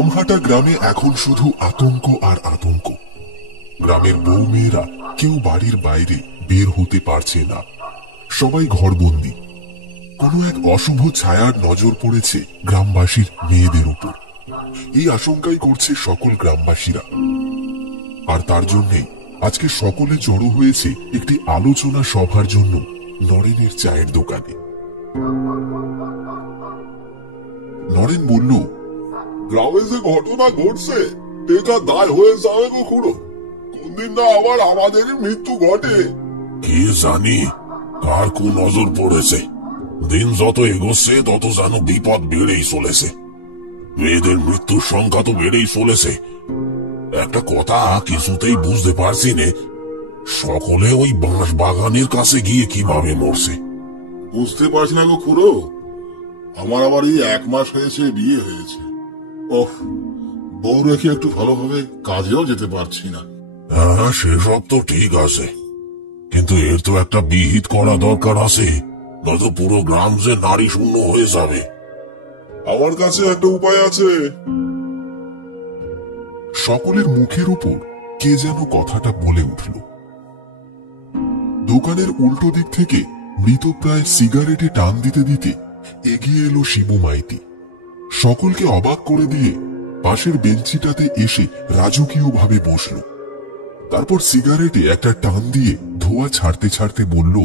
রামহাটা গ্রামে এখন শুধু আতঙ্ক আর আতঙ্ক। গ্রামের বউ মেয়েরা কেউ বাড়ির বাইরে বের হতে পারছে না, সবাই ঘরবন্দি। কোনো এক অশুভ ছায়ার নজর পড়েছে গ্রামবাসীর মেয়েদের উপর, এই আশঙ্কাই করছে সকল গ্রামবাসীরা। আর তার জন্যই আজকে সকলে জড়ো হয়েছে একটি আলোচনা সভার জন্য নরেনের চায়ের দোকানে। নরেন বলল, গ্রামে যে ঘটনা ঘটছে এটা দায় হয়ে যাবে গো খুড়ো। কোনদিন না আবার আমাদেরই মৃত্যু ঘটে। কে জানি কার কোন নজর পড়েছে। দিন যত এগোচ্ছে তত যেন বিপদ বেড়েই চলেছে। মেয়েদের মৃত্যুর সংখ্যা তো বেড়েই চলেছে। একটা কথা কিছুতেই বুঝতে পারছি নে, সকলে ওই বাঁশ বাগানের কাছে গিয়ে কিভাবে মরছে। বুঝতে পারছি না গো খুড়ো। আমার আবার এই 1 মাস হয়েছে বিয়ে হয়েছে। ওহ, বউ রেখে একটু ভালোভাবে কাজেও যেতে পারছি না। হ্যাঁ, সেসব তো ঠিক আছে, কিন্তু এর তো একটা বিহিত করা দরকার আছে, নয়তো পুরো গ্রাম যে নারী শূন্য হয়ে যাবে। আমার কাছে একটা উপায় আছে। সকলের মুখের উপর কে যেন কথাটা বলে উঠল। দোকানের উল্টো দিক থেকে মৃতপ্রায় সিগারেটে টান দিতে দিতে এগিয়ে এলো শিবু মাইতি। সকলকে অবাক করে দিয়ে পাশের বেঞ্চিটাতে এসে রাজকীয়ভাবে বসল। তারপর সিগারেটে একটা টান দিয়ে ধোঁয়া ছাড়তে ছাড়তে বলল,